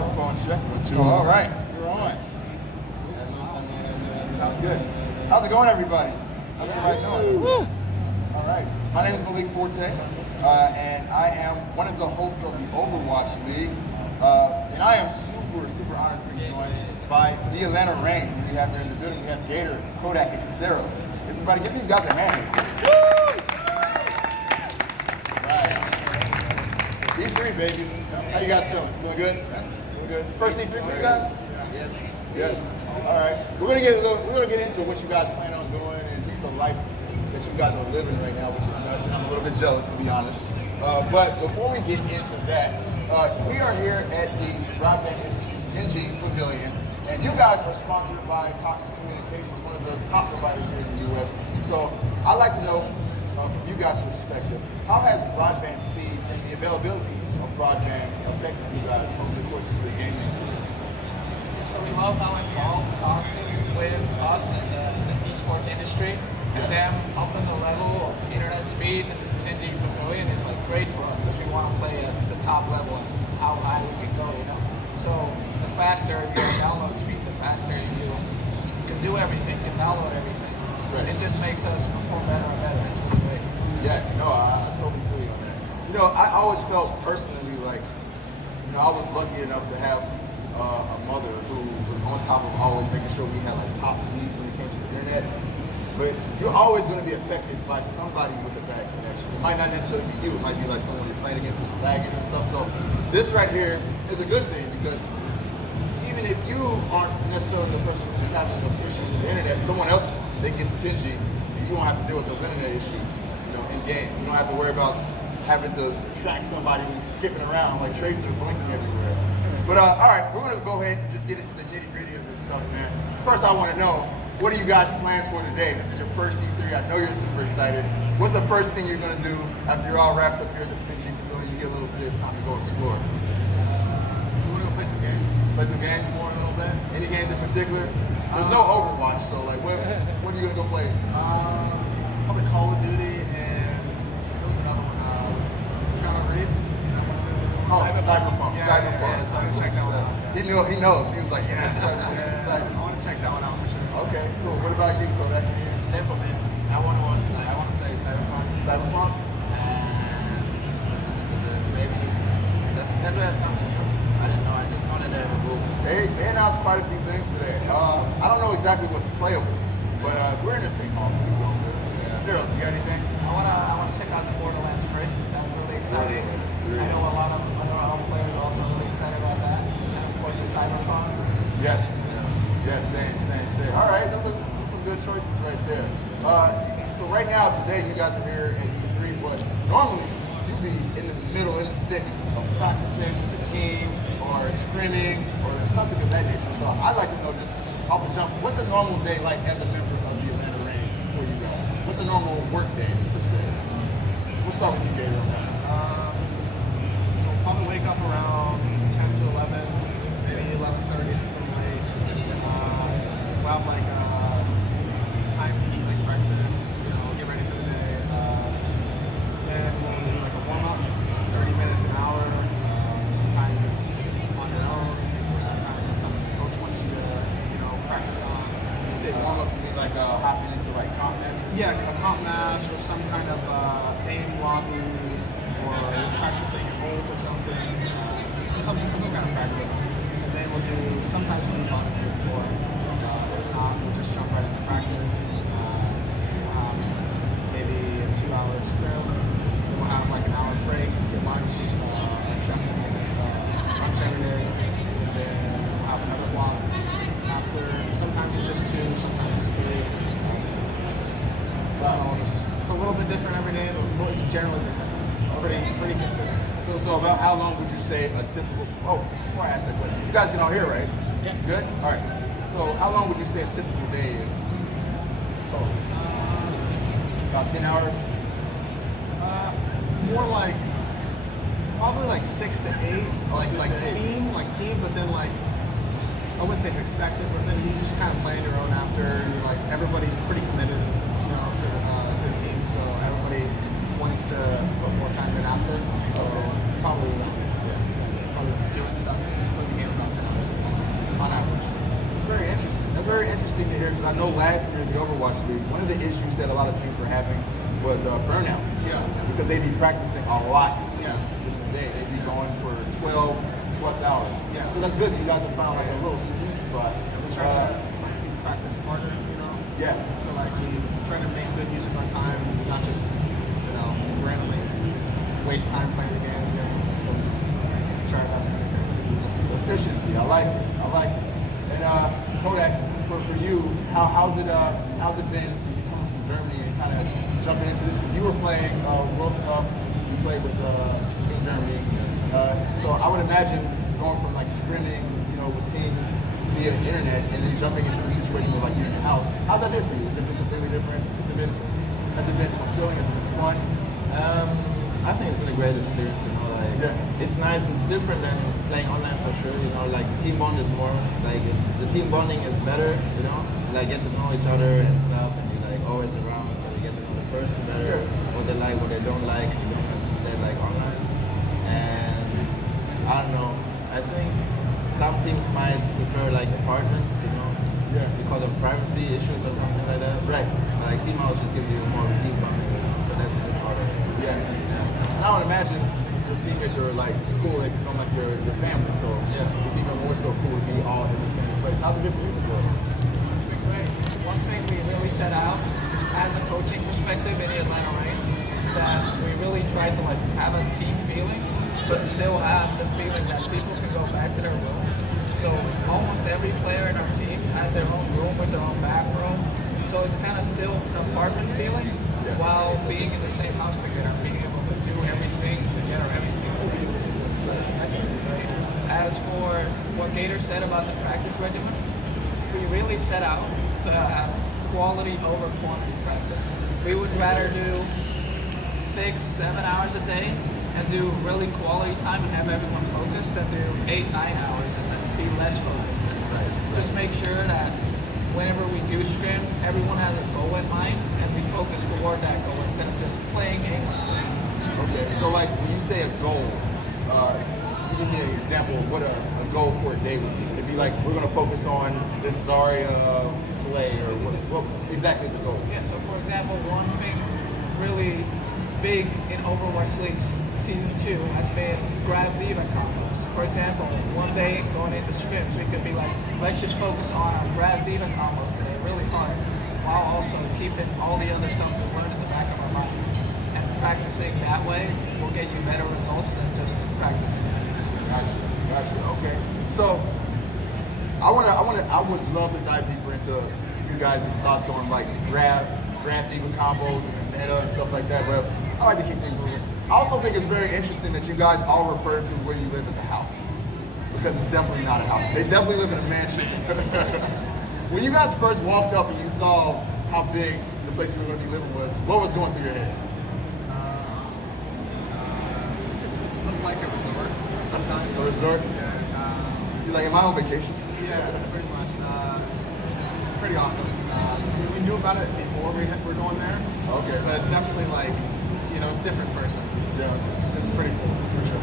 Microphone check. 1, 2. All right, you're on. Sounds good. How's it going, everybody? How's everybody doing? All right. My name is Malik Forte, and I am one of the hosts of the Overwatch League. And I am super honored to be joined by the Atlanta Reign. We have here in the building. We have Gator, Kodak, and Caceros. Everybody, give these guys a hand. Right. E3, baby. How you guys feeling? Feeling good? Feeling good. First E3 for you guys? Yes. Yes. All right. We're gonna get into what you guys plan on doing and just the life that you guys are living right now, which is nuts. And I'm a little bit jealous, to be honest. But before we get into that, we are here at the Broadband Industries 10G Pavilion, and you guys are sponsored by Cox Communications, one of the top providers here in the U.S. So I'd like to know, from you guys' perspective, how has broadband speeds and the availability of broadband affected you guys over the course of your gaming careers? So we love how involved Cox is with us in the esports industry, and them upping the level of internet speed in this 10G Pavilion is like great for us if we want to play at the top level and how high we can go, you know. So the faster your download speed, the faster you can do everything, can download everything. Right. It just makes us perform better and better. It's really great. Yeah, no, I totally feel you on that. You know, I always felt personally like, you know, I was lucky enough to have a mother who was on top of always making sure we had like top speeds when it came to the internet. But you're always going to be affected by somebody with a bad connection. It might not necessarily be you. It might be like someone you're playing against who's lagging and stuff. So this right here is a good thing because even if you aren't necessarily the person who's having the issues with the internet, someone else, they get the 10G, and you won't have to deal with those internet issues, you know, in game. You don't have to worry about having to track somebody who's skipping around like Tracer, blinking everywhere. But all right, we're going to go ahead and just get into the nitty-gritty of this stuff, man. First, I want to know, what are you guys' plans for today? This is your first E3. I know you're super excited. What's the first thing you're going to do after you're all wrapped up here at the 10G Pavilion? You get a little bit of time to go explore. We're going to play some games. Play some games? Explore a little bit. Any games in particular? There's no Overwatch, so like, what are you going to go play? Probably Call of Duty and there was another one. Keanu Reeves. Oh, Cyberpunk. Yeah, Cyberpunk. so I want to check that one out. He knows. He was like, yeah, Cyberpunk. I want to check that one out for sure. Okay, cool. What about you, Kodak? Same for me. I want to play Cyberpunk. Cyberpunk? And maybe does Nintendo have something new? I didn't know. I just know that they're moving. They announced quite a few things today. I don't know exactly what's playable, but we're in the same hall, so we will. Cyril, you got anything? I wanna check out the Borderlands 3. That's really exciting. I know a lot of other players are also really excited about that. And of course the Cyberpunk. Yes. Yes, same. All right, those are some good choices right there. So right now, today, you guys are here at E3, but normally you'd be in the middle, in the thick of practicing with the team or scrimming or something of that nature. So I'd like to know just off the jump, what's a normal day like as a member of the Atlanta Reign for you guys? What's a normal work day, per se? We'll start with you, Gator, on that. So probably wake up around 10 to 11, maybe 11:30 for some late. We'll have like time to eat like breakfast, you know, get ready for the day. Then we'll do like a warm-up, 30 minutes, an hour. Sometimes it's on your own, or sometimes it's something the coach wants you to, you know, practice on. You say warm up, you mean like hopping into like comp match? Yeah, a comp match or some kind of aim lobby, or practicing an ult or something. Some kind of practice. And then we'll do, sometimes we'll do on the floor. If not, we'll just jump right into practice. We'll have maybe a 2-hour drill. Then we'll have like an hour break, get lunch. Our chef will make us lunch every day. And then we'll have another block after. Sometimes it's just 2, sometimes it's 3. It's a little bit different every day, but it's generally the same. Pretty consistent. So about how long would you say a typical, before I ask that question, you guys can all hear, right? Yeah. Good? All right. So how long would you say a typical day is total? About 10 hours? More like, probably like 6 to 8, like team, but then like, I wouldn't say it's expected, but then you just kind of play on your own after, and you're like, everybody's pretty committed, you know, to the team, so everybody wants to put more time in after, so probably doing stuff for the game. interesting to hear because I know last year in the Overwatch League, one of the issues that a lot of teams were having was burnout. Yeah. Because they'd be practicing a lot. Yeah. They'd be going for 12 plus hours. Yeah. So that's good that you guys have found like a little sweet spot. We try to do practice smarter, you know? Yeah. So like we try to make good use of our time, not just, you know, randomly waste time playing the game. You know? So we just try our best to make good use. Efficiency, I like it. I like it. And Kodak, for you, how's it been for you coming from Germany and kind of jumping into this? Because you were playing World Cup, you played with Team Germany. So I would imagine going from like scrimming, you know, with teams via internet and then jumping into the situation where like you're in your house. How's that been for you? Has it been completely different? Has it been fulfilling? Has it been fun? I think it's been a great experience, you know, like, it's nice, it's different than playing online for sure, you know, like, team bond is more, like, the team bonding is better, you know, like, get to know each other and stuff, and you're, like, always around, so you get to know the person better, what they like, what they don't like, and you don't have they like online, and, I don't know, I think some teams might prefer, like, apartments, you know, because of privacy issues or something like that. Right. Like, team house just gives you more team bonding, you know, so that's a bit harder. Yeah. And I would imagine your teammates are like cool, they become like your family, so it's even more so cool to be all in the same place. How's it been for you, Brazil? It's been great. One thing we really set out as a coaching perspective in the Atlanta Rain is that we really tried to like have a team feeling, but still have the feeling that people can go back to their room. So almost every player in our team has their own room with their own bathroom. So it's kind of still an apartment feeling while being in the same house together, being able to do everything together every single day. That's really great. As for what Gator said about the practice regimen, we really set out to have quality over quantity practice. We would rather do 6-7 hours a day and do really quality time and have everyone focused than do 8-9 hours and then be less focused. Just make sure that whenever we do scrim, everyone has a goal in mind and we focus toward that goal instead of just playing aimlessly. Okay, so like when you say a goal, can you give me an example of what a goal for a day would be? Would it be like we're going to focus on this Zarya play, or what exactly is a goal? Yeah, so for example, one thing really big in Overwatch League Season 2 has been grab diva combos. For example, one day going into scrims, we could be like, let's just focus on our grab diva combos today really hard, while also keeping all the other stuff we learned in the back of our mind. And practicing that way will get you better results than just practicing. Gotcha. Okay. So I would love to dive deeper into you guys' thoughts on like grab diva combos and the meta and stuff like that, but I like to keep things moving. I also think it's very interesting that you guys all refer to where you live as a house, because it's definitely not a house. They definitely live in a mansion. When you guys first walked up and you saw how big the place you were going to be living was, what was going through your head? Looked like a resort sometimes. A resort? Yeah. You're like, am I on vacation? Yeah, pretty much. It's pretty awesome. We knew about it before we were going there. Okay. But it's definitely like, you know, it's a different person. Yeah. It's pretty cool, for sure.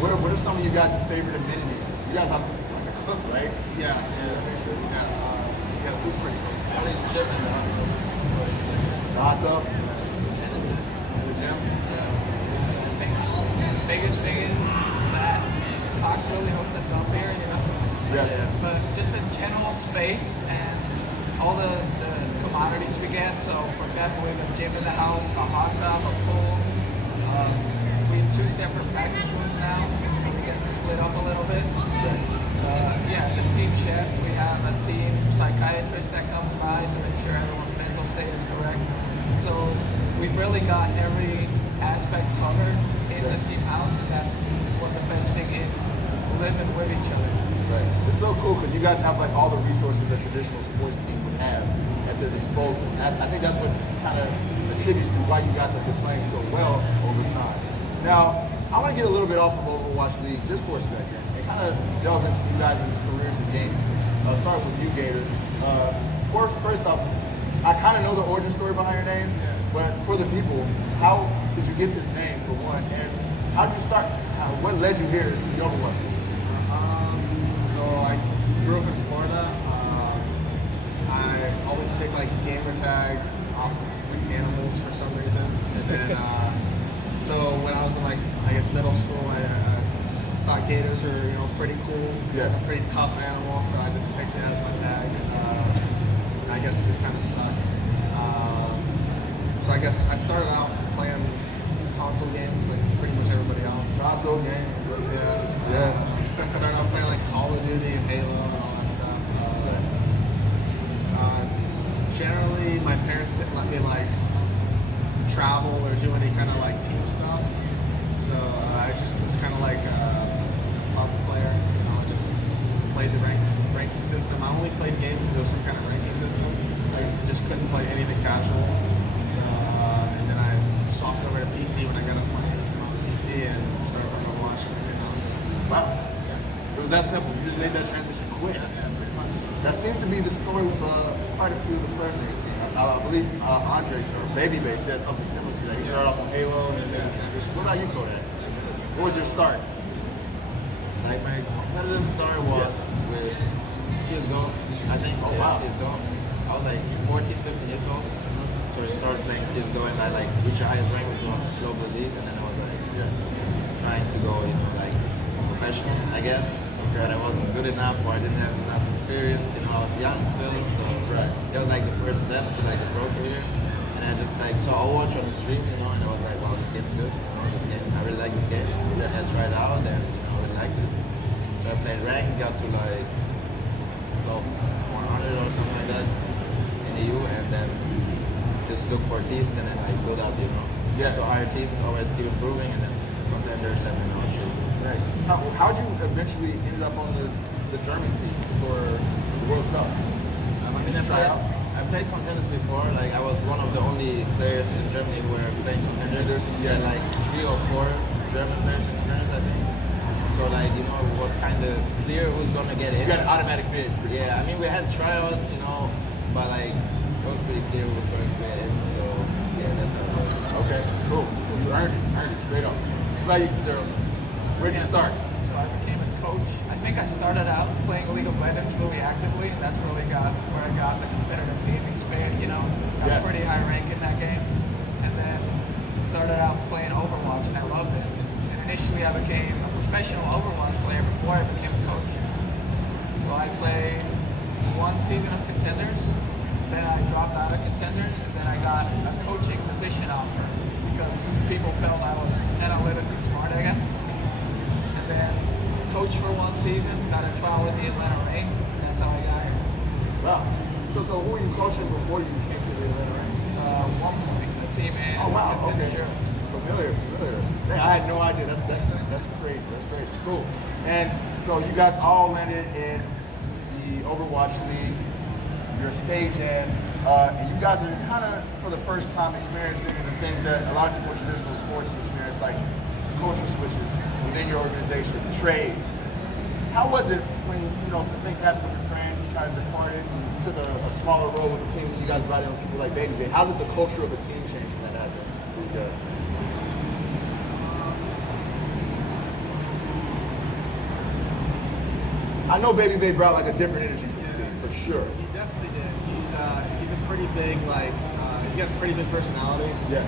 What are some of you guys' favorite amenities? You guys have like a cook, right? Yeah. Yeah, the food's pretty cool. Only the gym and the hot tub. The hot tub? And the gym? I think the biggest thing is that Cox really hooked us up here, you know. Yeah. But just the general space and all the commodities we get. So, for example, we have a gym in the house, a hot tub, a pool. We have 2 separate practice rooms now, so we get to split up a little bit. The team chef, we have a team psychiatrist that comes by to make sure everyone's mental state is correct. So, we've really got every aspect covered in the team house, and that's what the best thing is, living with each other. Right. It's so cool because you guys have like all the resources a traditional sports team would have at their disposal. And I think that's what kind of attributes to why you guys have been playing so well over time. Now, I want to get a little bit off of Overwatch League just for a second and kind of delve into you guys' careers in gaming. Start with you, Gator. First off, I kind of know the origin story behind your name, but for the people, how did you get this name for one? And how did you start? What led you here to the Overwatch League? So I grew up in Florida. I pretty cool. Yeah. It's a pretty tough animal, so I just picked it as my tag. And I guess it just kind of stuck. So I guess I started out playing console games like pretty much everybody else. Console game. Yeah. I started out playing like Call of Duty and Halo and all that stuff. Generally, my parents didn't let me like travel or do any kind of like team stuff. So I just was kind of like a pub player. You know, just played the ranking system. I only played games where there was some kind of ranking system. I just couldn't play anything casual. So and then I swapped over to PC when I got up money on the PC and started playing Overwatch and everything else. Wow. It was that simple. You just made that transition quick. That seems to be the story with quite a few of the players on your team. I believe Andres or Baby said something similar to that. He started off on Halo and then made a transition. What about you, Kodak? What was your start? Like my competitive start was with CSGO. I think CSGO. I was like 14, 15 years old. So I started playing CSGO and I like reached the highest rank which was Global League, and then I was like trying to go, you know, like professional, I guess. But I wasn't good enough or I didn't have enough experience, you know, I was young still, so that was like the first step to like a pro career. And I just like saw Overwatch on the stream, you know, and I was like, wow, this game's good, you know, this game, I really like this game. And I tried it out and, you know, I really liked it. So I played rank, got to like 100 or something like that in the EU, and then just look for teams and then like build out, you know. So higher teams, always keep improving, and then contenders and then I'll shoot. Right. How'd you eventually end up on the German team for the World Cup? I mean, I played contenders before. Like I was one of the only players in Germany who were playing contenders. Yeah. And like 3 or 4 German players in contenders, I think. So like, you know, it was kind of clear who's gonna get in. You got an automatic bid. Yeah, I mean we had tryouts, you know, but like it was pretty clear who was going to get in. So yeah, that's how it was. Okay, cool. You earned it straight up. What about you, Caceros? Where'd you start? So I became a coach. I think I started out playing League of Legends really actively, and that's really where I got the competitive gaming spirit, you know. Got a pretty high rank in that game. And then started out playing Overwatch, and I loved it. And initially I became a professional Overwatch player before I became a coach. So I played 1 season of Contenders, then I dropped out of Contenders, and then I got a coaching position offer because people felt I was analytically smart, I guess. And then coached for 1 season, got a trial with the Atlanta Reign, and that's how I got here. Wow. So who were you coaching before you came to the Atlanta Reign? 1 point, the team in. Oh wow, okay. Sure. Familiar. Man, I had no idea. That's crazy. That's crazy. Cool. And so you guys all landed in the Overwatch League. You're a stage in, and you guys are kind of for the first time experiencing the things that a lot of people in traditional sports experience, like culture switches within your organization, trades. How was it when things happened with your friend? He kind of departed and took a smaller role with the team. You guys brought in people like Baby. How did the culture of the team change when that happened for you guys? I know Baby brought like a different energy to the team for sure. He definitely did. He's a pretty big he's got a pretty big personality. Yeah.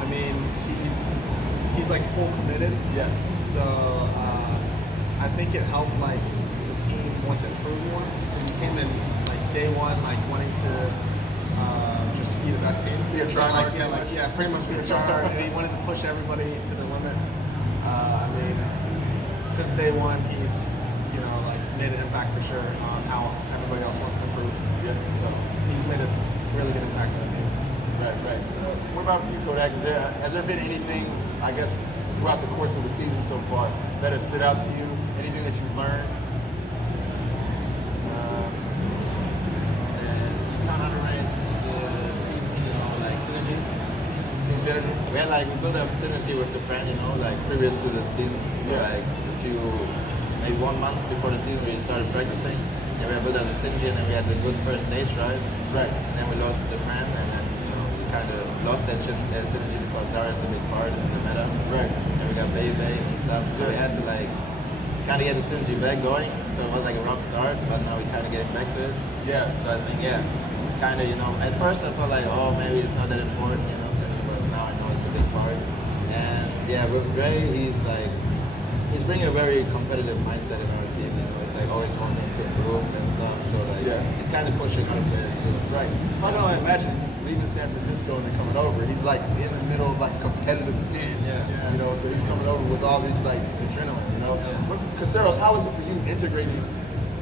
I mean he's like full committed. Yeah. So I think it helped like the team want to improve more because he came in like day one like wanting to just be the best team. Be a tryhard. Pretty much be a tryhard, and he wanted to push everybody to the limits. I mean, since day one he's made an impact for sure on how everybody else wants to improve. Yeah. So he's made a really good impact on the team. Right. What about you, Kodak? Has there been anything, I guess, throughout the course of the season so far that has stood out to you? Anything that you've learned? Kind of underrated the teams, like synergy. Team synergy? We built up synergy with the friend, like previous to the season. So maybe 1 month before the season we started practicing. And we built up the synergy, and then we had the good first stage, right? Right. And then we lost the friend, and then we kind of lost that synergy because Zara is a big part in the meta. Right. And we got Baby and stuff, so we had to kind of get the synergy back going. So it was like a rough start, but now we're kind of getting back to it. Yeah. So I think kind of at first I thought like, oh, maybe it's not that important, but now I know it's a big part. And with Gray, he's like he's bringing a very competitive mindset in our team. You know, he's like always wanting to improve and stuff. So like, he's kind of pushing other players too. Right. I can only imagine leaving San Francisco and then coming over. He's like in the middle of like a competitive bid. You know, so he's coming over with all these like adrenaline. You know. Caceros, how is it for you integrating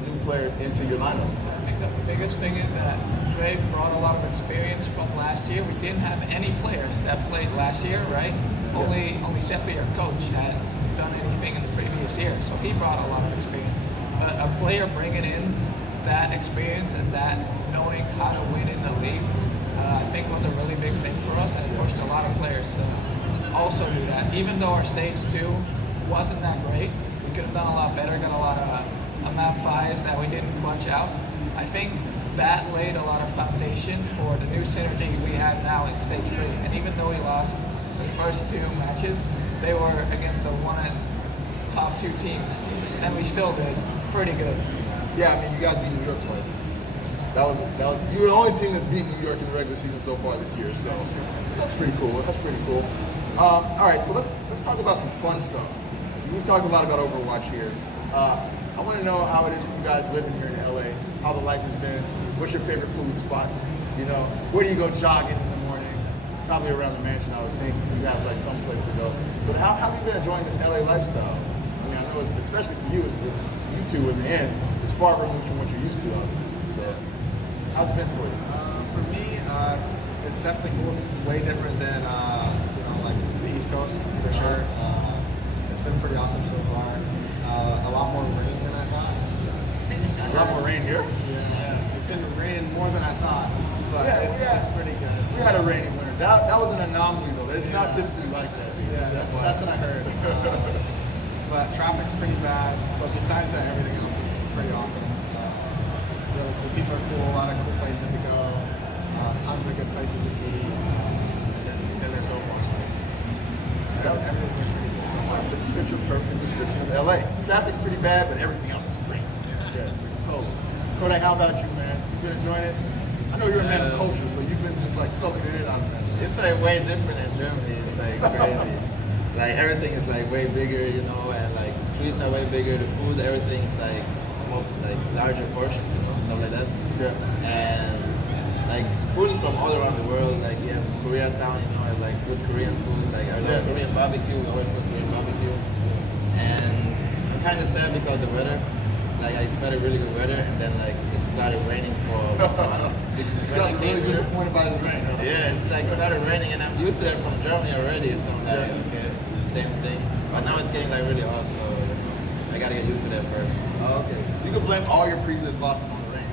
new players into your lineup? I think the biggest thing is that Dre brought a lot of experience from last year. We didn't have any players that played last year, right? Only Sefi, our coach, had done anything in the previous year, so he brought a lot of experience. But a player bringing in that experience and that knowing how to win in the league, I think was a really big thing for us, and it pushed a lot of players to also do that. Even though our stage 2 wasn't that great, we could have done a lot better, got a lot of map 5s that we didn't clutch out. I think that laid a lot of foundation for the new synergy we have now in stage 3. And even though we lost the first 2 matches, they were against the top 2 teams, and we still did pretty good. Yeah, I mean, you guys beat New York twice. That was you were the only team that's beaten New York in the regular season so far this year. So that's pretty cool. That's pretty cool. All right, so let's talk about some fun stuff. We've talked a lot about Overwatch here. I want to know how it is for you guys living here in LA. How the life has been. What's your favorite food spots? You know, where do you go jogging in the morning? Probably around the mansion, I would think. You have like some place to go. But how have you been enjoying this LA lifestyle? I mean, I know it's, especially for you, it's you two in the end, it's far removed from what you're used to. So, how's it been for you? For me, it's definitely cool. It's way different than like the East Coast for sure. It's been pretty awesome so far. A lot more rain than I thought. A lot more rain here? Yeah, it's been raining more than I thought, but it's pretty good. We had a rainy winter. That was an anomaly though. It's not typically like that. Yeah, that's what I heard. But traffic's pretty bad. But besides that, everything else is pretty awesome. Really cool. People are cool. A lot of cool places to go. Tons of good places to eat. And then there's Overwatch. Everything's been pretty good. Picture perfect description of LA. Traffic's pretty bad, but everything else is great. Good. Totally. Kodak, how about you, man? You been enjoying it? I know you're a man of culture, so you've been just like soaking it in on that. It's like way different in Germany. It's like crazy. Like everything is like way bigger, you know, and like the streets are way bigger. The food, everything's like more, like larger portions, you know, stuff like that. Yeah. And like food is from all around the world. Like you have Koreatown, you know, has like good Korean food. Like I love Korean barbecue. We always go Korean barbecue. And I'm kind of sad because the weather. Like I expected really good weather, and then like it started raining for a month. You got really disappointed by this rain, huh? Yeah, it's like started raining, and I'm used to that from Germany already. So I'm like, okay, same thing. But now it's getting like really hot, so you know, I gotta get used to that first. Oh, okay. You can blame all your previous losses on the rain.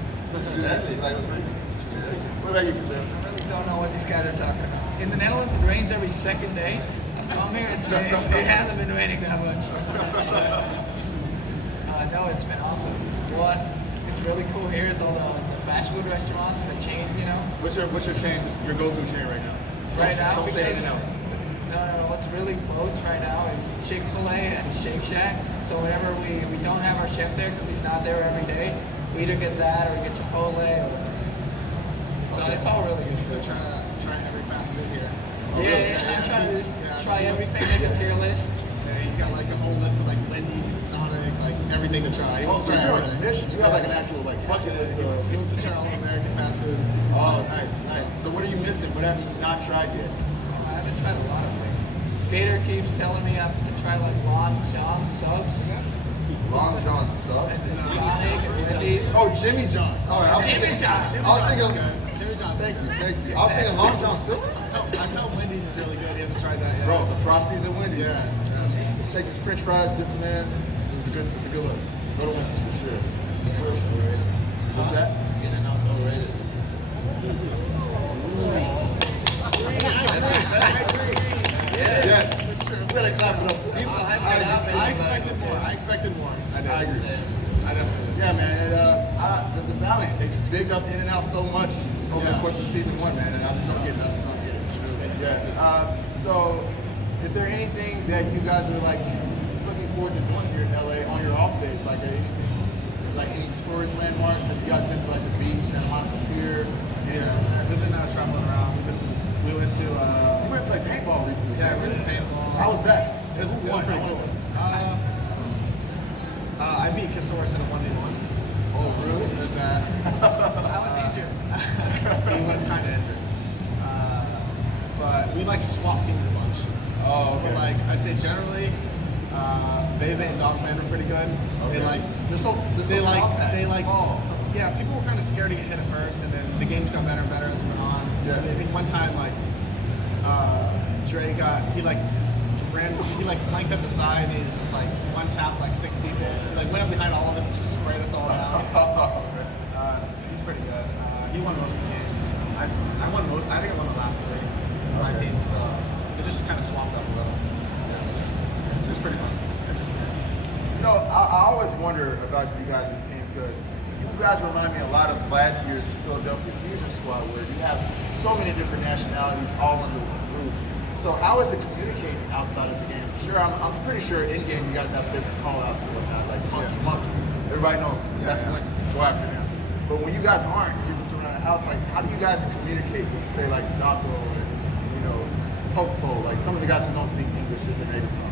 Exactly. What about you, Caceres? I really don't know what these guys are talking about. In the Netherlands, it rains every second day. I've come here, it hasn't been raining that much. No, it's been awesome. What is really cool here is all the fast food restaurants and the chains, you know. What's your chain, your go-to chain right now? Right now, don't say it now. No, what's really close right now is Chick-fil-A and Shake Shack. So whenever we don't have our chef there because he's not there every day, we either get that or we get Chipotle. So it's all really good food. Try every fast food here. I'm trying to try everything, make a tier list. Yeah, he's got like a whole list of like Wendy's, Sonic, like everything to try. Oh, so you're on a mission. You have like an actual like bucket list of. He wants to try all American fast food. Oh, nice. So what are you missing? What have you not tried yet? I haven't tried a lot of things. Gator keeps telling me I have to try like Long John subs. Long John subs? And Sonic and Wendy's. Oh, Jimmy John's. All right. Jimmy John's. I was thinking. Jimmy John's. Thank you. I was thinking Long John Silver's. I tell Wendy's is really good. He hasn't tried that yet. Bro, the Frosties at Wendy's. Yeah. Take these French fries, dip them in. So it's a good look. Go to Wendy's for sure. What's that? In and out's overrated. Yes. We gotta clap it up. People hype it up. I expected more. I agree. I definitely. Yeah, man. And, the Valiant, they just bigged up In and Out so much over the course of season 1, man. And I just don't get it. Yeah. So, is there anything that you guys are like looking forward to doing here in LA on your off days? Like any tourist landmarks? Have you guys been to like the beach, Santa Monica Pier? Yeah. We've been traveling around. We went to. You went to play paintball recently. Yeah, we went to paintball. How was that? It was pretty cool. There's that. I was injured. He was kind of injured. But we like swap teams a bunch. Oh, okay. But like I'd say generally, Bebe and Dogman are pretty good. Okay. They like they're so they small. yeah. People were kind of scared to get hit at first, and then the games got better and better as it went on. Yeah. I think one time like Dre he flanked up the side, and he was just like one tap like 6 people. He like went up behind all of us and just sprayed us all down. He's pretty good. He won most of the games. I won most. I think I won the last 3 on my team. So it just kind of swapped up a little. It was pretty fun. Interesting. You know, I always wonder about you guys' team because you guys remind me a lot of last year's Philadelphia Fusion squad where you have so many different nationalities all under one roof. So how is it communicating outside of the game? Sure, I'm pretty sure in game you guys have different call-outs and whatnot, like monkey. Everybody knows that's Winston. Go after him. But when you guys aren't, you're just around the house. Like, how do you guys communicate with, say, like Daco and Popo, like some of the guys who don't speak English as a native tongue?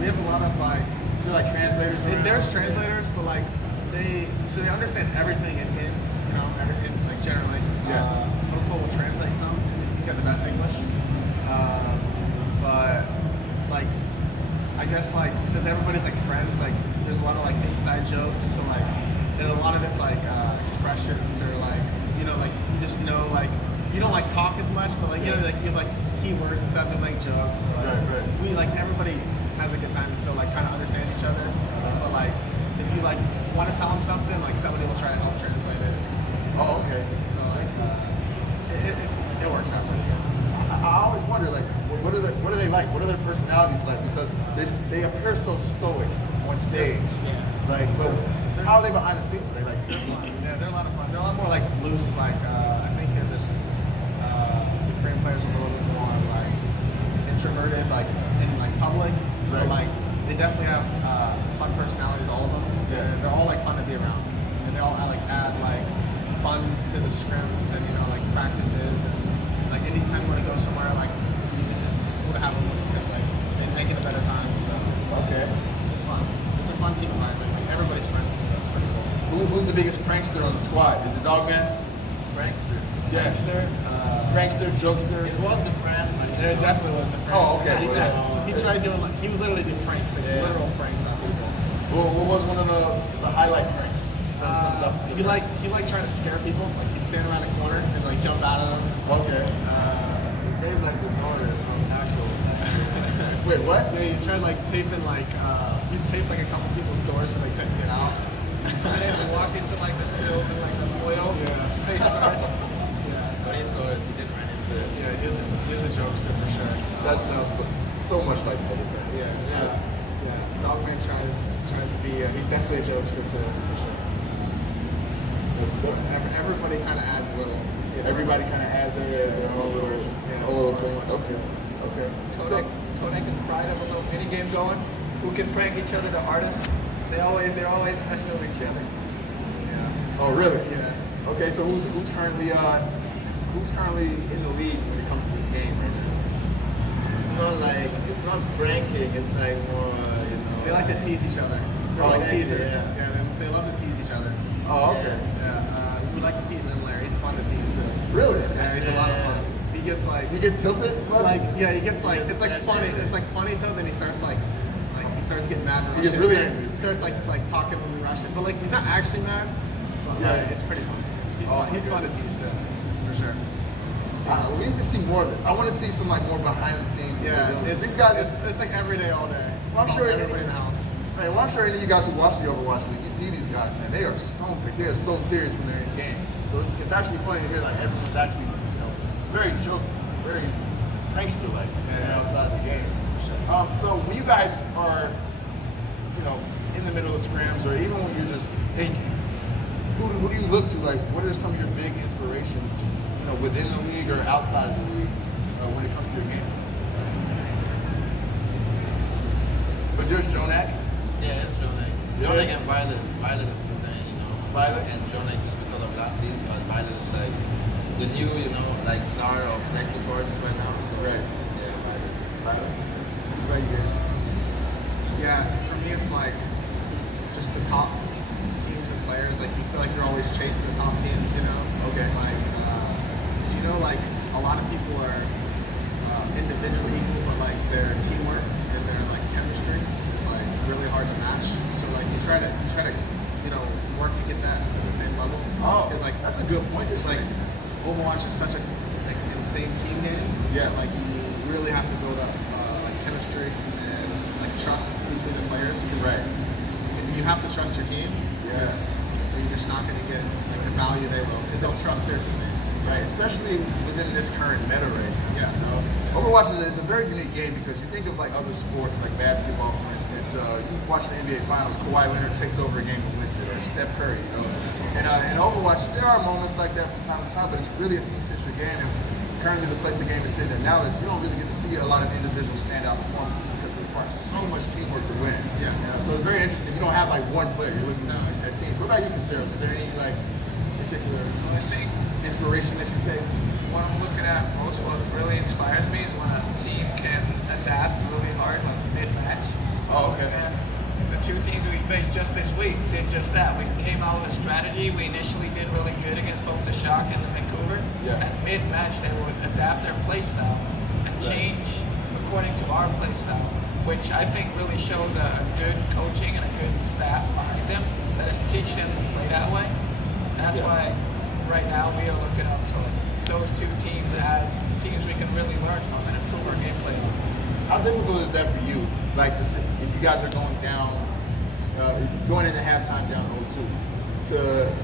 We have a lot of like. Is there like translators? There's translators, but like they understand everything in everything like generally. Yeah. Popo will translate some. He's got the best English. But like I guess like since everybody's like friends, like there's a lot of like inside jokes. So like there's a lot of it's like expressions or like like you just know like you don't like talk as much, but like you have like keywords and stuff and make jokes. So, like, right. We like everybody has a good time and still like kind of understand each other. But like if you like want to tell them something, like somebody will try to help translate it. Oh, okay. So like it works out pretty good. I always wonder, like, what are they like? What are their personalities like? Because they appear so stoic on stage. Yeah. Like, but how are they behind the scenes? Are they like? Yeah, they're a lot of fun. They're a lot more like loose. Like I think they're just the Korean players are a little bit more like introverted, like in like public. Right. But like they definitely have fun personalities, all of them. Yeah. They're all like fun to be around, and they all like add like fun to the scrims and like practices and like anytime you want to go somewhere like it's cool to have them because like they make it a better time. So Okay. it's fun. It's a fun team environment. Like, everybody's friends. So it's pretty cool. Who's the biggest prankster on the squad? Is it Dogman? Prankster. Yeah. Prankster, jokester. It was the friend. Like, It definitely was the friend. Oh, okay. He tried doing like he would literally do pranks, like literal pranks on people. What was one of the highlight pranks? He tried to scare people. Like he'd stand around a corner and like jump out of them. Okay. Tape like the daughter from Nacho. Wait, what? Yeah, he tried like taping like he taped like a couple people's doors so they couldn't get out. I didn't walk into like the sill and like the foil. Yeah. Face first. Yeah. But he saw it, he didn't run into it. Yeah, he is a jokester for sure. That sounds so much like Popo. Yeah. Dogman tries to be. He's definitely a jokester too, for sure. Everybody kind of adds a little. Everybody kind of has their own little thing. Okay. Kodak and Fried have a little mini game going. Who can prank each other the hardest? They're always messing with each other. Yeah. Oh, really? Yeah. Okay, so who's currently in the league when it comes to this game right now? It's not pranking, it's like more, They like to tease each other. They're Oh, like teasers. yeah. Yeah, they love to tease each other. Oh, okay. Yeah. We like to tease him, Larry. He's fun to tease too. Really? Yeah, he's a lot of fun. He gets like You get tilted? he gets like it's like funny. It's like funny till then he starts like he starts getting mad. He gets really angry. He starts like talking in Russian, but like he's not actually mad. But Yeah. it's pretty fun. He's okay. fun to tease too, for sure. We need to see more of this. I want to see some like more behind the scenes. Yeah, these guys. it's like every day, all day. Well, I'm sure everybody in the house. Man, well, I'm sure any of you guys who watch the Overwatch League, you see these guys, man. They are stone-faced. They are so serious when they're in game. So it's actually funny to hear like everyone's actually very prankster-like outside the game. So when you guys are in the middle of scrims or even when you're just thinking, who do you look to? Like, what are some of your big inspirations, within the league or outside of the league when it comes to your game? Was yours Jonak? Yeah, it's Jonek. Jonek and Violet. Violet is insane, Violet? And Jonek just because of last season, but Violet is like the new, like star of next supports right now. So Right. yeah, Violet. Very good. Yeah, for me it's like just the top players. Like you feel like you're always chasing the top teams, you know? Okay. Like, so you know, like a lot of people are individually equal, but like their teamwork and their like chemistry is like really hard to match. So like you try to you know work to get that at the same level. Oh, because like that's a good point. It's like Overwatch is such a like insane team game. Yeah. Like you really have to build up like chemistry and like trust between the players. Right. You have to trust your team. Yeah. Or you're just not going to get like the value they will because they'll trust their teammates. Right, especially within this current meta right now. Yeah. You know? Overwatch is a very unique game because you think of like other sports like basketball, for instance. You watch the NBA Finals, Kawhi Leonard takes over a game and wins it, or Steph Curry. You know, and in Overwatch there are moments like that from time to time, but it's really a team-centric game. And currently, the place the game is sitting at now is you don't really get to see a lot of individual standout performances because it requires so much teamwork to win. Yeah. You know? So it's very interesting. You don't have like one player. You're looking at teams. What about you, Caceros? Is there any like particular I think inspiration that you take? what I'm looking at most, what really inspires me is when a team can adapt really hard, like mid-match. Oh, okay. And the two teams we faced just this week did just that. We came out with a strategy. We initially did really good against both the Shock and the Vancouver. Yeah. And mid-match, they would adapt their play style and change according to our play style, which I think really shows a good coaching and a good staff behind them that is teaching them to play that way. And that's why right now we are looking up to those two teams as teams we can really learn from and improve our gameplay. How difficult is that for you? Like to see, if you guys are going down, going into halftime down 0-2, to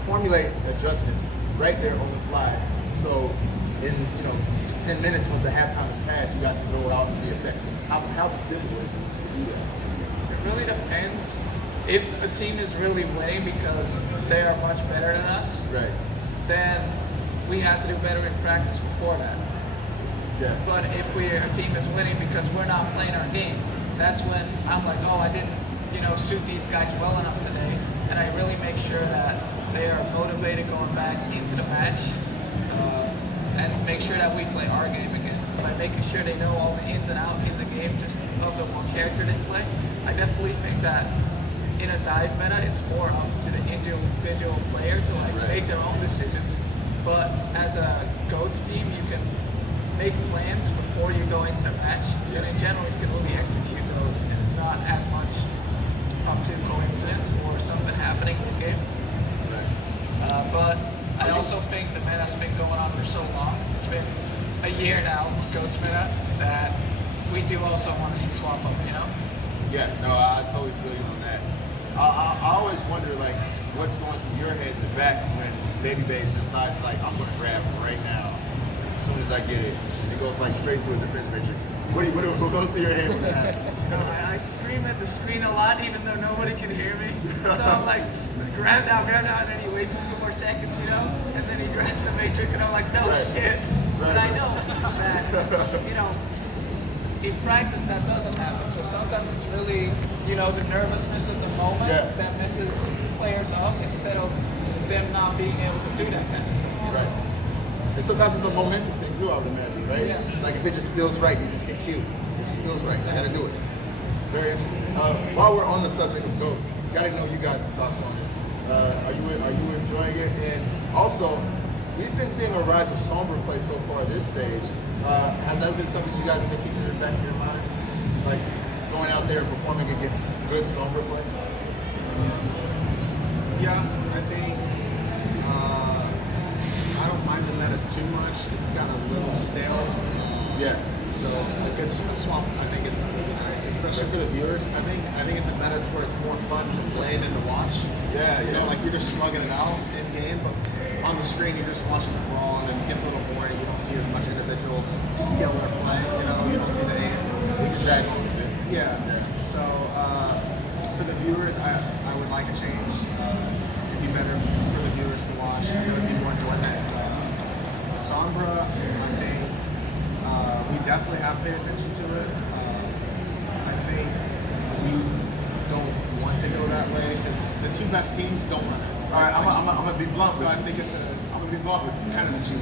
formulate adjustments right there on the fly. So in 10 minutes once the halftime is passed, you guys can go out and be effective. How difficult is it to do that? It really depends. If a team is really winning because they are much better than us, Right. then we have to do better in practice before that. Yeah. But if our team is winning because we're not playing our game, that's when I'm like, oh, I didn't, suit these guys well enough today, and I really make sure that they are motivated going back into the match, and make sure that we play our game again by making sure they know all the ins and outs in the game, just of the one character they play. I definitely think that in a dive meta, it's more up to the individual player to make their own decisions. But as a GOATS team, you can make plans before you go into the match, and in general, you can really execute those, and it's not as much up to coincidence or something happening in the game. But I also think the meta has been going on for so long. It's been a year now, GOATS meta, that we do also want to see swap up, Yeah, no, I totally feel you on that. I always wonder, like, what's going through your head in the back when Baby Babe decides, like, I'm going to grab right now as soon as I get it. And it goes, like, straight to a defense matrix. What goes through your head when that happens? I scream at the screen a lot, even though nobody can hear me. So I'm like, grab now, and then he waits a few more seconds, and then he grabs the matrix, and I'm like, no shit. But I know that, in practice that doesn't happen. So sometimes it's really, the nervousness of the moment that messes players up instead of them not being able to do that kind of stuff. Right. And sometimes it's a momentum thing too, I would imagine, right? Yeah. Like if it just feels right, you just hit Q. It just feels right. I gotta do it. Very interesting. While we're on the subject of GOATS, gotta know you guys' thoughts on it. Are you enjoying it? And also, we've been seeing a rise of Sombra play so far this stage. Has that been something you guys have been keeping in the back of your mind? Like going out there and performing against good Sombra play? Yeah, I think I don't mind the meta too much. It's got a little stale. Yeah. So a good swap, I think, is really nice, especially for the viewers. I think it's a meta to where it's more fun to play than to watch. Yeah, like you're just slugging it out in game, but on the screen you're just watching the brawl, and it gets a little boring. You don't see as much individual skill or play. You don't see the aim. We can drag on a bit. Yeah. So for the viewers, I would like a change. It'd be better for the viewers to watch. There would be more enjoyment. Sombra, I think we definitely have paid attention to it. I think we don't want to go that way because the two best teams don't run it. All right, I'm gonna be blunt with So you. I think it's I'm gonna be blunt with you. kind of a cheat.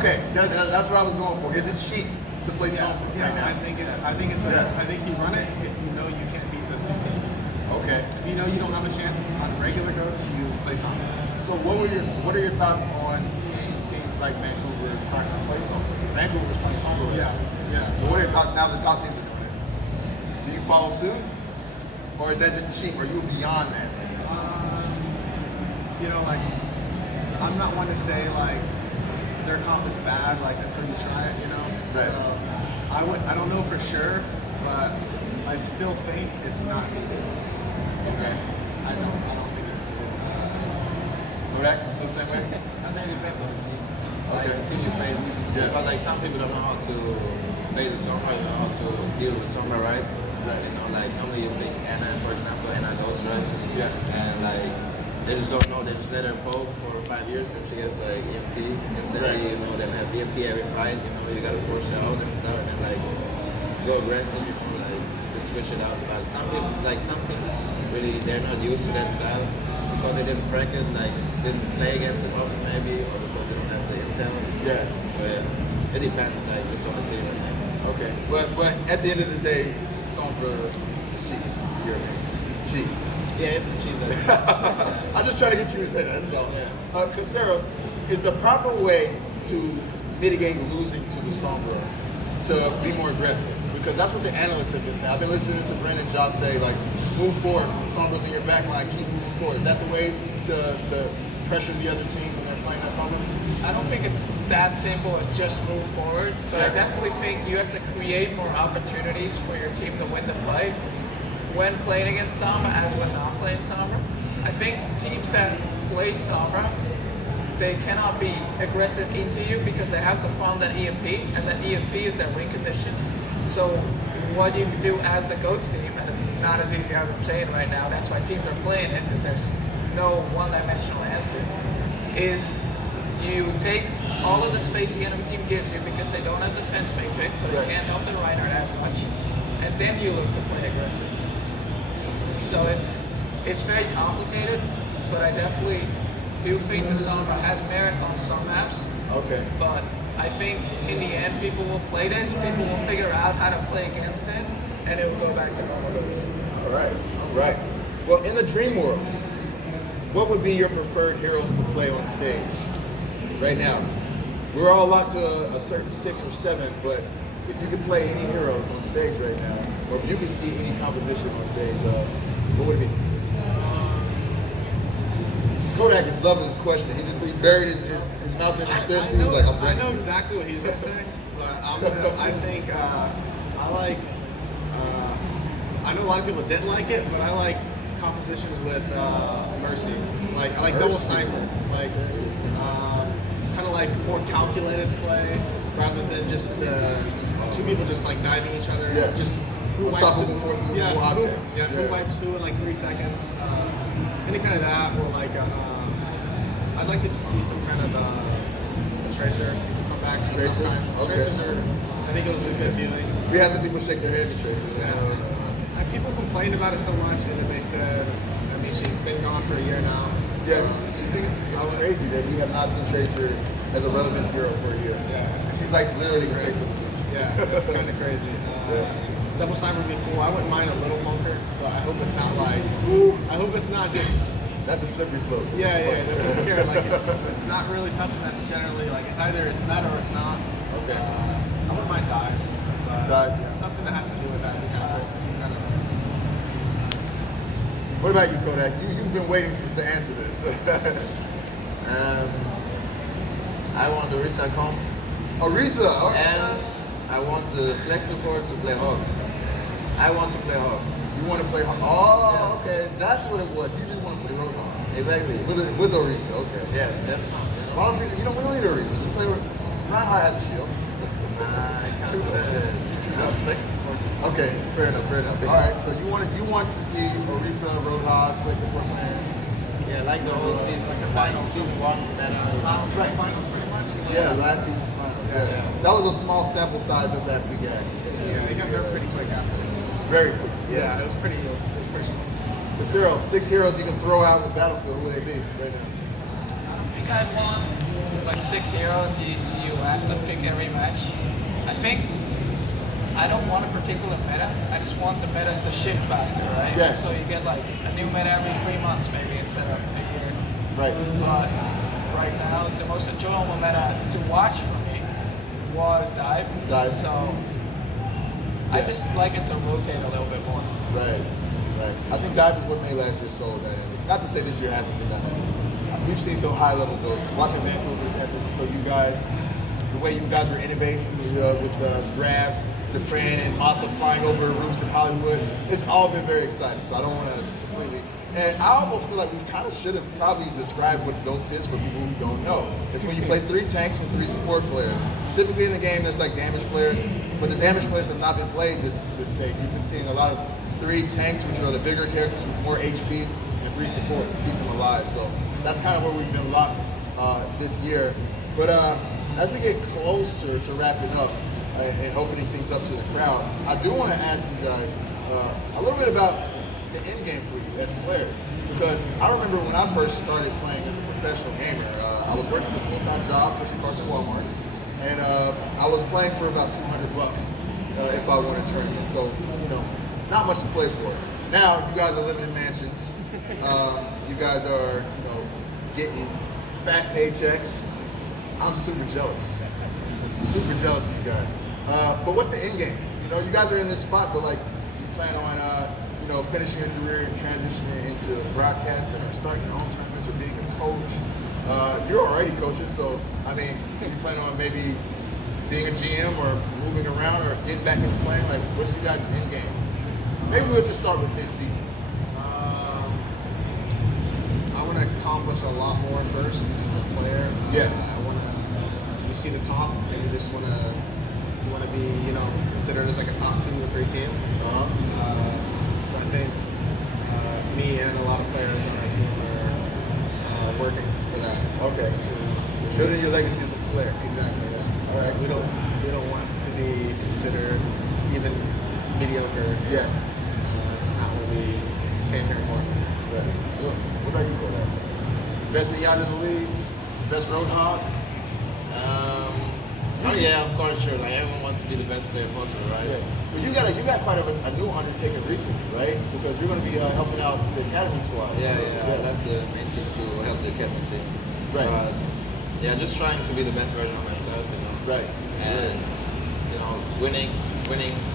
Okay, that's what I was going for. Is it cheap to play Sombra right now? I think you run it if you know you can't beat those two teams. Okay. If you know you don't have a chance on regular ghosts, you play Sombra. So what are your thoughts on seeing teams like Vancouver starting to play Sombra? Vancouver's playing Sombra. Yeah. So what are your thoughts now the top teams are doing it? Do you follow suit? Or is that just cheap? Are you beyond that? You know, like, I'm not one to say, like, their comp is bad, like, until you try it, you know? Right. So, I don't know for sure, but I still think it's not needed. Okay. I don't think it's needed. Kodak, the same way? I think it depends on the team. Like Okay. the team you face. Yeah. But like some people don't know how to face the Sombra, don't know how to deal with Sombra, right? Right. You know, like normally you pick Anna, for example, Anna goes, right? Yeah. And like they just don't know, they just let her poke for 5 years and she gets like EMP. Instantly, Right. you know, they have EMP every fight, you know, you gotta force her out and stuff and like go aggressive, you know, like just switch it out. But some people, like some teams really, they're not used to that style because they didn't practice, like didn't play against it often maybe, or because they don't have the intel. Yeah. So yeah, it depends, like just on the team, I think. Okay. But at the end of the day, Sombra is cheap. Your opinion. Cheese. Yeah, it's a cheese. I'm just trying to get you to say that, that's all. Yeah. Caceros, is the proper way to mitigate losing to the Sombra to be more aggressive? Because that's what the analysts have been saying. I've been listening to Brent and Josh say, like, just move forward. Sombra's in your back line, keep moving forward. Is that the way to pressure the other team when they're playing that Sombra? I don't think it's that simple as just move forward, but I definitely think you have to create more opportunities for your team to win the fight when playing against Sombra as when not playing Sombra. I think teams that play Sombra, they cannot be aggressive into you because they have to farm that EMP, and that EMP is their win condition. So what you can do as the GOATS team, and it's not as easy as I'm saying right now, that's why teams are playing it, because there's no one-dimensional answer, is you take all of the space the enemy team gives you because they don't have defense matrix, so they can't help the Reinhardt as much, and then you look to play aggressive. So it's very complicated, but I definitely do think the Sombra has merit on some maps. Okay. But I think in the end, people will play this, people will figure out how to play against it, and it will go back to normal levels. All right. Well, in the dream world, what would be your preferred heroes to play on stage right now? We're all locked to a certain 6 or 7, but if you could play any heroes on stage right now, or if you could see any composition on stage, what would it be? Kodak is loving this question. He buried his mouth in his fist, and he's like, I'm I ready know for this. exactly what he's gonna say, but I think I like. I know a lot of people didn't like it, but I like compositions with Mercy. Like I like double Mercy. sniper, like kind of like more calculated play rather than just two people just like diving each other. Yeah. Just who Unstoppable wipes force, movable who- objects. Yeah, who Yeah. wipes who in like 3 seconds. Any kind of that, or like I'd like to see some kind of Tracer come back. Tracer? Sometime. Okay. Tracers are, I think it was a good feeling. We had some people shake their heads at Tracer. People complained about it so much, and then they said, I mean, she's been gone for a year now. Yeah, it's crazy that we have not seen Tracer as a relevant hero for a year. Yeah. She's like literally the face of the movie. Yeah, it's kind of crazy. Double sniper would be cool. I wouldn't mind a little bunker, but I hope it's not like. I hope it's not just. That's a slippery slope. Yeah, that's what I'm scared. Like it's not really something that's generally like it's either it's meta or it's not. Okay. I wouldn't mind dive. But Dive, yeah. Something that has to do with that. Some kind of. What about you, Kodak? You've been waiting to answer this. I want the Risa comp, Orisa. All right. and I want the flex support to play Hog. I want to play Hog. You want to play? Oh, Yes. okay. That's what it was. You just want to play Roadhog Exactly. with Orisa. Okay. Yes, that's fun. Why don't you? We don't need Orisa. Just play. Reinhardt has a shield. I can't do the flex support. Okay, fair enough. All right, so you want to see Orisa, Roadhog, play support plan. Yeah, like the whole season, like season 1 that Right. Finals, pretty much. Yeah, last season's finals. Yeah. That was a small sample size of that we got. Yeah, they got there pretty quick after. Very quick. Yeah, Yes. it was pretty strong. The heroes, 6 heroes you can throw out in the battlefield. Who would they be right now? I think I'd want like 6 heroes you have to pick every match. I think I don't want a particular meta. I just want the metas to shift faster, right? Yeah. So you get like a new meta every 3 months maybe instead of a year. Right. But right now, the most enjoyable meta to watch for me was dive. Dive. So I just like it to rotate a little bit more. Right. I think dive is what made last year so dynamic. Not to say this year hasn't been dynamic. We've seen some high level goals. Watching Vancouver, San Francisco, you guys, the way you guys were innovating with grabs, DeFran and Massa flying over roofs in Hollywood, it's all been very exciting. So I don't want to completely. And I almost feel like we kind of should have probably described what GOATS is for people who don't know. It's when you play 3 tanks and 3 support players. Typically in the game, there's like damage players, but the damage players have not been played this stage. You've been seeing a lot of 3 tanks, which are the bigger characters with more HP, and 3 support to keep them alive. So that's kind of where we've been locked this year. But as we get closer to wrapping up and opening things up to the crowd, I do want to ask you guys a little bit about the end game for you as players. Because I remember when I first started playing as a professional gamer, I was working a full-time job pushing carts at Walmart, and I was playing for about $200 if I won a tournament. So, not much to play for. Now, you guys are living in mansions. You guys are, getting fat paychecks. I'm super jealous. Super jealous of you guys. But what's the end game? You guys are in this spot, but like, you plan on, finishing your career and transitioning into broadcasting or starting your own tournaments or being a coach. You're already coaching, so I mean, you plan on maybe being a GM or moving around or getting back into playing? Like, what's you guys' end game? Maybe we'll just start with this season. I want to accomplish a lot more first as a player. Yeah. I want to. You see the top, and you just want to be, considered as like a top 2 or 3 team. So I think me and a lot of players on our team are working for that. Okay. Building your legacy as a player. Exactly. Yeah. All right. We don't want to be considered even mediocre. Yeah. It's not what we came here for. Right. So, what about you, Kodak? Best thing out in the league? Best roadhog? Oh yeah, of course, sure. Like everyone wants to be the best player possible, right? Yeah. But you got quite a new undertaking recently, right? Because you're going to be helping out the academy squad. Yeah. I left the main team to help the academy team. Right. But yeah, just trying to be the best version of myself, Right. And winning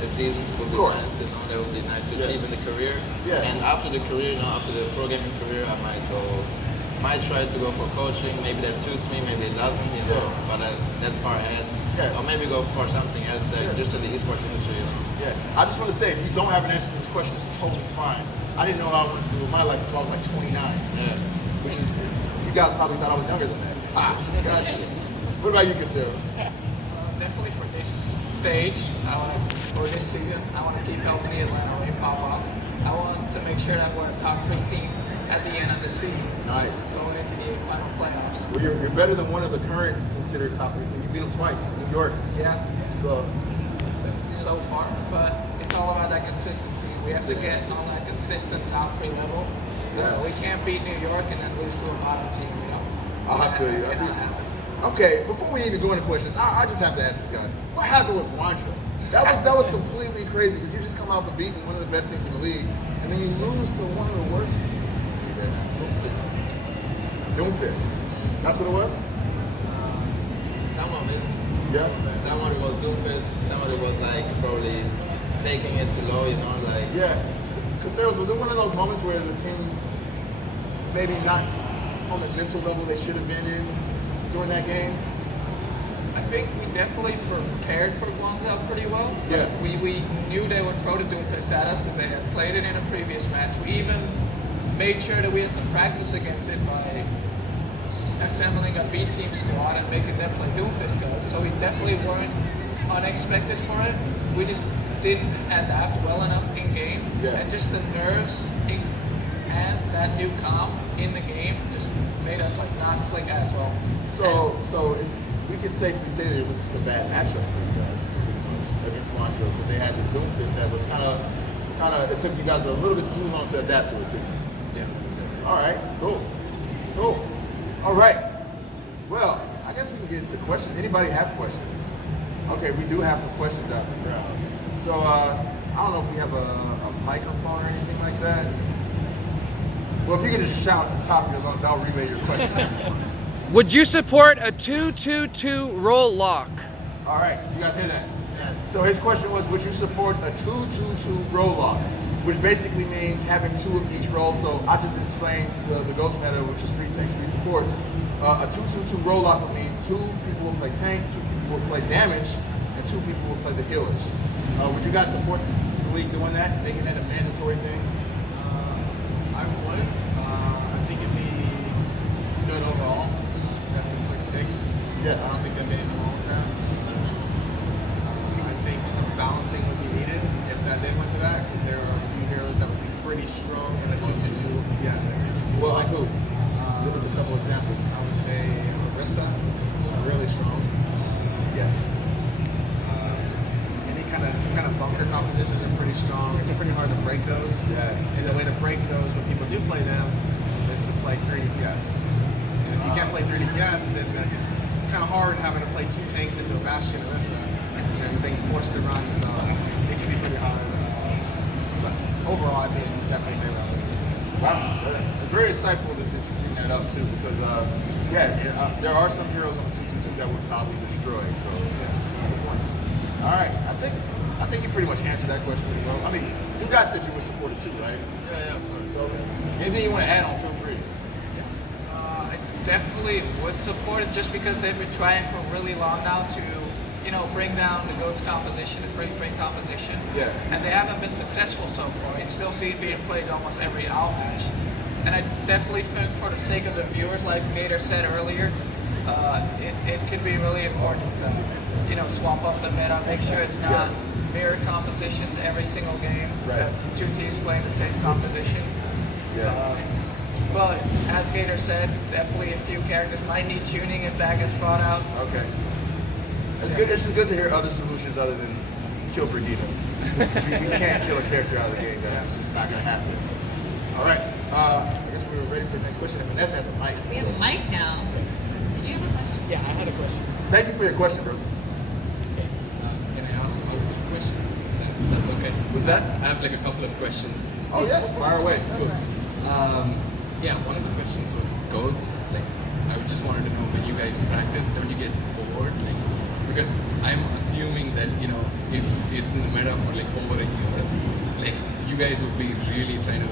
a season would be nice. That would be nice to achieve in the career. Yeah. And after the career, after the pro gaming career, I might try to go for coaching. Maybe that suits me, maybe it doesn't, but that's far ahead. Yeah. Or maybe go for something else, just in the esports industry, Yeah. I just want to say, if you don't have an answer to this question, it's totally fine. I didn't know what I wanted to do with my life until I was like 29. Yeah. Which is, you guys probably thought I was younger than that. Gotcha. What about you, Caceros? Definitely for this stage, or this season, I want to keep helping the Atlanta Wave pop up. I want to make sure that we're a top 3 team at the end of the season. Nice. Going into the final playoffs. Well, you're better than one of the current considered top 3 teams. You beat them twice, New York. Yeah. So far, but it's all about that consistency. We have to get on that consistent top 3 level. We can't beat New York and then lose to a bottom team. I feel you. Okay, before we even go into questions, I just have to ask these guys, what happened with Juancho? That was completely crazy because you just come out for beating one of the best teams in the league, and then you lose to one of the worst teams in the league. Doomfist. That's what it was? Some of it. Yeah. Some of it was Doomfist, some of it was like probably taking it too low, like. Yeah. Caceros, was it one of those moments where the team maybe not on the mental level they should have been in during that game? I think we definitely prepared for Guangzhou pretty well. Yeah. We knew they would throw the Doomfist at us because they had played it in a previous match. We even made sure that we had some practice against it by assembling a B team squad and making them play Doomfist good. So we definitely weren't unexpected for it. We just didn't adapt well enough in game. Yeah. And just the nerves and that new comp in the game just made us like not click as well. So we could safely say that it was just a bad matchup for you guys against Montreal because they had this Doomfist that was kind of it took you guys a little bit too long to adapt to it. Yeah. All right, cool. All right. Well, I guess we can get into questions. Anybody have questions? Okay, we do have some questions out in the crowd. So I don't know if we have a microphone or anything like that. Well, if you can just shout at the top of your lungs, I'll relay your question. Would you support a 2-2-2 roll lock? All right, you guys hear that? Yes. So his question was, would you support a 2-2-2 roll lock, which basically means having 2 of each role. So I just explained the Ghost meta, which is 3 tanks, 3 supports. A 2-2-2 roll lock would mean 2 people will play tank, 2 people will play damage, and 2 people will play the healers. Would you guys support the league doing that, making that a mandatory thing? I would. I think it'd be good overall. That's a quick fix. Yeah. I don't think there'd be anything wrong with that. I think some balancing would be needed if that did went to that, because there are a few heroes that would be pretty strong in a 2-2-2. Yeah, in a 2-2-2. Well, like who? Give us a couple examples. I would say Marissa, really strong. Yes. Some kind of bunker compositions are pretty strong. It's pretty hard to break those. Yes. And the way to break those when people do play them is to play 3 DPS. And if you can't play 3 DPS, then it's kind of hard having to play 2 tanks into a Bastion Orisa and being forced to run. So it can be pretty hard. But overall, I'd be definitely say that. Wow, it's very insightful that you bring that up too, because there are some heroes on the 2-2-2 that would probably destroy. So all right, I think you pretty much answered that question pretty well. I mean, you guys said you would support it too, right? Yeah, of course. So anything you want to add on, feel free. I definitely would support it just because they've been trying for really long now to, bring down the GOAT's composition, the free composition. Yeah. And they haven't been successful so far. You still see it being played almost every out match. And I definitely think for the sake of the viewers, like Gator said earlier, it could be really important to, swap up the meta, make sure it's not mirrored compositions every single game. Right. That's 2 teams playing the same composition. Yeah. But as Gator said, definitely a few characters might need tuning if that gets brought out. Okay. It's good. It's just good to hear other solutions other than kill Brigitte. we can't kill a character out of the game, guys. It's just not gonna happen. All right. I guess we were ready for the next question. And Vanessa has a mic. We have a mic now. Did you have a question? Yeah, I had a question. Thank you for your question, bro. Okay. Can I ask multiple questions? That's okay. What's that? I have like a couple of questions. Oh yeah. Fire away. Good. Yeah, one of the questions was goats. Like, I just wanted to know when you guys practice, don't you get bored? Like, because I'm assuming that if it's in the meta for like over a year, like you guys would be really trying to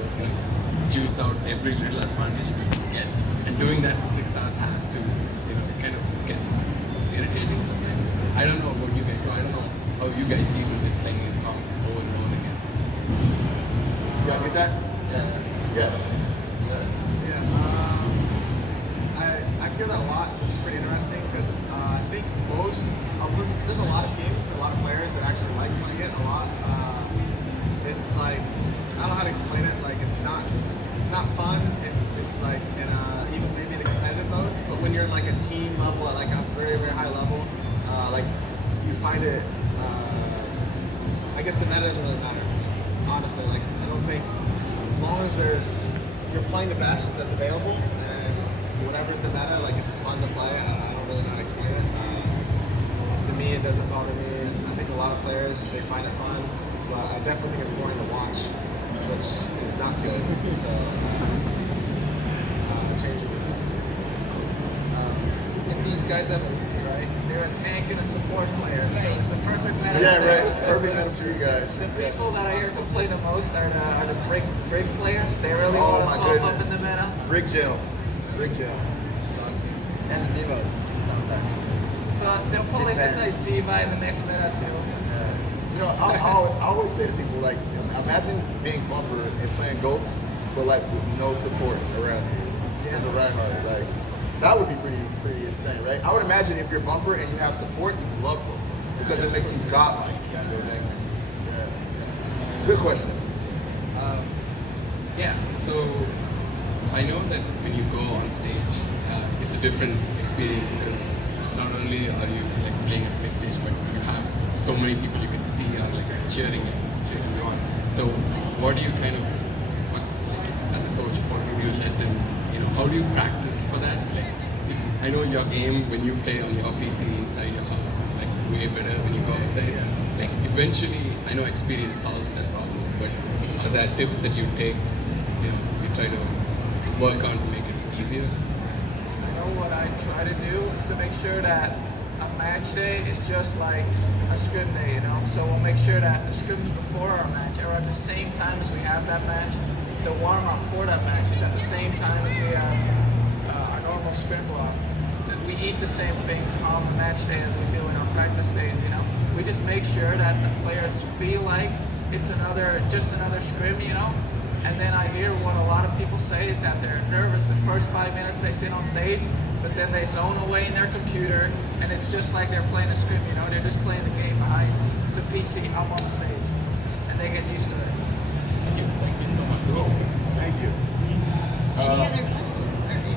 juice out every little advantage you can get, and doing that for 6 hours has to, it kind of gets irritating sometimes. I don't know about you guys, so I don't know how you guys deal with it playing in comp over and over again. You guys get that? Yeah. I feel that a lot, which is pretty interesting because I think there's a lot of teams, a lot of players that actually like playing it a lot. It's like, I don't know how to explain it. Like it's not fun if it's like even maybe in a competitive mode. But when you're in like a team level at like a very very high level, like you find it. I guess the meta doesn't really matter. Honestly, like I don't think as long as you're playing the best that's available and whatever's the meta, like it's fun to play. I don't really know how to explain it. To me, it doesn't bother me, and I think a lot of players they find it fun. But I definitely think it's boring to watch, which is not good. So change it with this. And these guys have a right? They're a tank and a support player, so it's the perfect meta. Yeah, right. Perfect meta for you guys. The people that I hear who play the most are the brig players. They really Oh want my to swap up goodness. in the meta. Brick jail. Brick jail. And the divas sometimes. But they'll probably have to play Depends. Diva in the next meta too. I always say to people, like, imagine being bumper and playing goats, but like with no support around you as a Reinhardt. Like, that would be pretty insane, right? I would imagine if you're bumper and you have support, you love goats because it makes you godlike. Good question. Yeah, so I know that when you go on stage, it's a different experience because not only are you like playing at a big stage, but you have so many people you can see are like cheering you on. So what do you what's like as a coach, what do you let them, how do you practice for that? Like I know your game when you play on your PC inside your house is like way better when you go outside. Like eventually, I know experience solves that problem, but are there tips that you take, you try to work on to make it easier? I know what I try to do is to make sure that a match day is just like a scrim day, So we'll make sure that the scrims before our match are at the same time as we have that match. The warm-up for that match is at the same time as we have our normal scrim block. That we eat the same things on the match day as we do in our practice days, We just make sure that the players feel like it's just another scrim, And then I hear what a lot of people say is that they're nervous the first 5 minutes they sit on stage, but then they zone away in their computer, and it's just like they're playing a scrim, They're just playing the game behind the PC up on the stage, and they get used to it. Thank you so much. Cool. Thank you. Any other questions?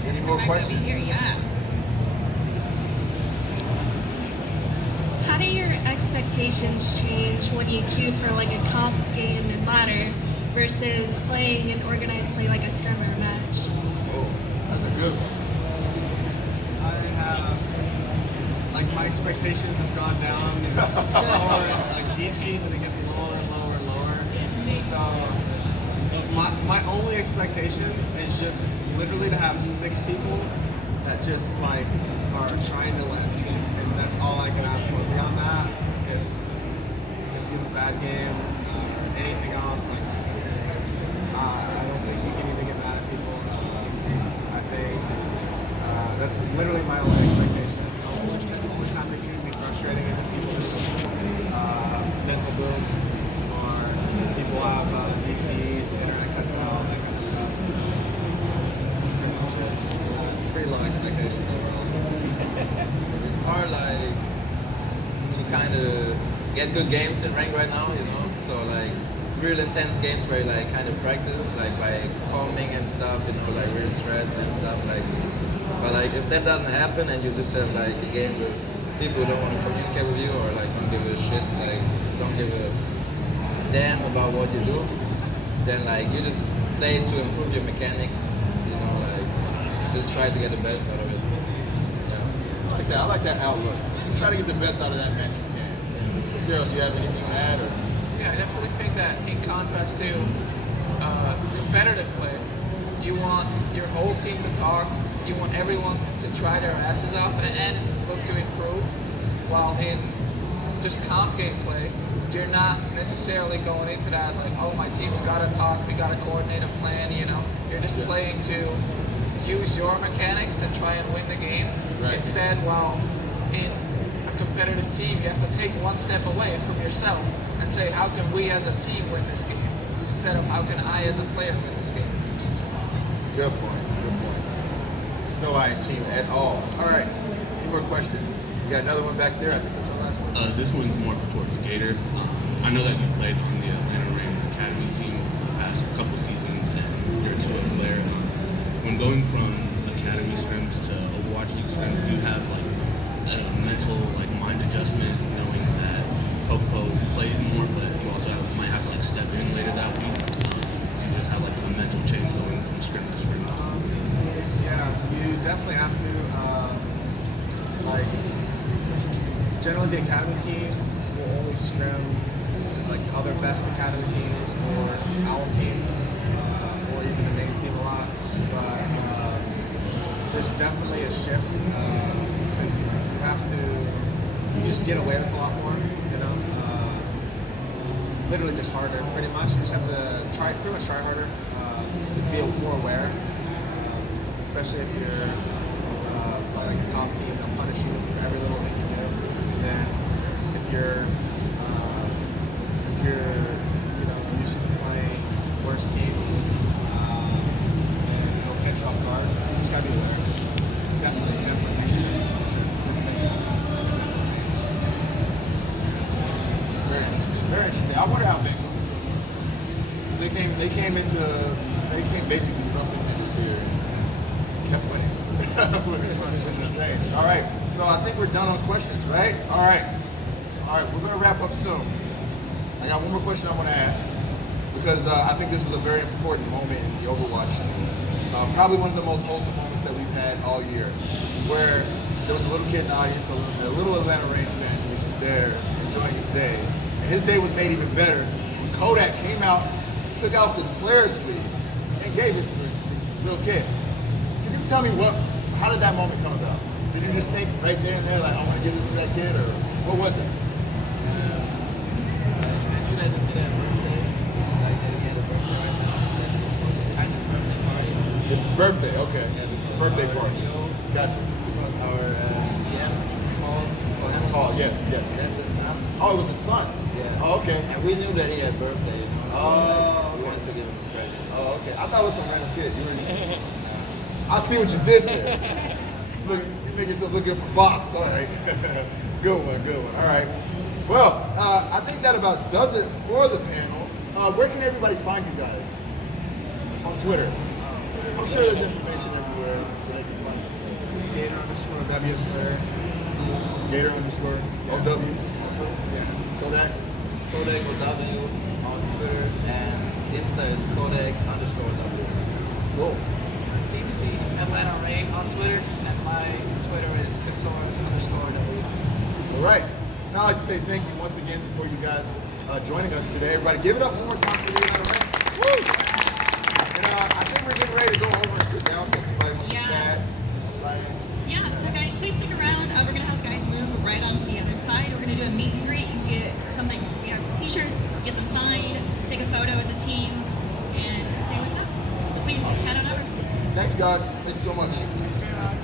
Any more Back questions? over here, yeah. How do your expectations change when you queue for like a comp game in ladder versus playing an organized play like a scrum or a match? Oh, that's a good one. I have, my expectations have gone down lower. Each season it gets lower and lower and lower. So my only expectation is just literally to have 6 people that just are trying to win, and that's all I can ask for. Beyond that, if you have a bad game or anything else, I don't think you can even get mad at people. I think that's literally my only expectation. The only time it can be frustrating is if people just mental boom, or people have DCs, the internet cuts out, that kind of stuff. Pretty low expectations overall. It's hard to kind of get good games in rank right now, So real intense games where you kind of practice by calming and stuff, real stress and stuff But if that doesn't happen and you just have a game with people who don't want to communicate with you or don't give a shit, don't give a damn about what you do, then you just play to improve your mechanics, just try to get the best out of it. Yeah. I like that outlook. You try to get the best out of that match you can. Sarah, do you have anything to add? Or? Yeah, I definitely think that in contrast to competitive play, you want your whole team to talk, you want everyone to try their asses off and look to improve, while in just comp gameplay, you're not necessarily going into that oh, my team's got to talk, we got to coordinate a plan, You're just playing to use your mechanics to try and win the game. Right. Instead, while in a competitive team, you have to take one step away from yourself and say, how can we as a team win this game? Instead of how can I as a player win this game? Good point. Good point. There's no I in team at all. All right. Any more questions? We got another one back there. I think that's our last one. This one's more towards Gator. I know that you played in the Atlanta Reign Academy team for the past couple seasons, and you're a 2-0 player. When going from Academy scrims to Overwatch League scrims, do you have a mental mind adjustment, knowing that Popo plays more, but you also might have to step in later that week? Do you just have a mental change going from scrim to scrim? Yeah, you definitely have to. Generally, the academy team will only scrim other best academy teams or our teams, or even the main team a lot. But there's definitely a shift because you just get away with a lot more. Literally just harder, pretty much. You just have to pretty much try harder, be more aware, especially if you're playing a top team. They'll punish you for every little thing you do. And then if you're used to playing worse teams, and it'll catch you off guard. You just gotta be aware. Definitely makes a difference. Very interesting. Very interesting. I wonder how Vancouver feels. They came basically from contenders here. Just kept winning. Which is strange. All right. So I think we're done on questions, right? All right. We're gonna wrap up soon. I got one more question I want to ask because I think this is a very important moment in the Overwatch League. Probably one of the most wholesome moments that we've had all year, where there was a little kid in the audience, a little Atlanta Reign fan who was just there enjoying his day. And his day was made even better when Kodak came out, took off his player sleeve, and gave it to the little kid. Can you tell me how did that moment come about? Did you just think right there and there, like, I want to give this to that kid, or what was it? I knew that the kid had a birthday, like that he had a birthday right now. That was kind of his birthday party. It's his birthday, okay. Yeah, because Birthday our party. CEO, Gotcha. because our GM called for him. Oh, yes. That's his son. Oh, it was his son. Yeah. Oh, okay. And we knew that he had birthday, you know. So Oh, we wanted to give him a present. Oh, okay. I thought it was some random kid. I see what you did there. Look, you make yourself look good for boss. All right. Good one. All right. Well, I think that about does it for the panel. Where can everybody find you guys? On Twitter. I'm sure there's information everywhere where they can find you. Gator_W Twitter. Gator_OW on Twitter. Yeah. Kodak. Kodak with W on Twitter, and Insta is Kodak_W. Cool. TBC Atlanta Ray on Twitter, and my Twitter is Casaurus_W. All right. Now I'd like to say thank you once again for you guys joining us today. Everybody, give it up one more time for the Atlanta Ray. Woo! And I think we're getting ready to go over and sit down. So if anybody wants to chat, some science. Yeah, so guys, please stick around. We're going to help guys move right onto the other side. We're going to do a meet and greet. You can get something. We have t-shirts, get them signed, take a photo with the team, and say what's up. So please, head on over. Thanks, guys. Thank you so much. Very much.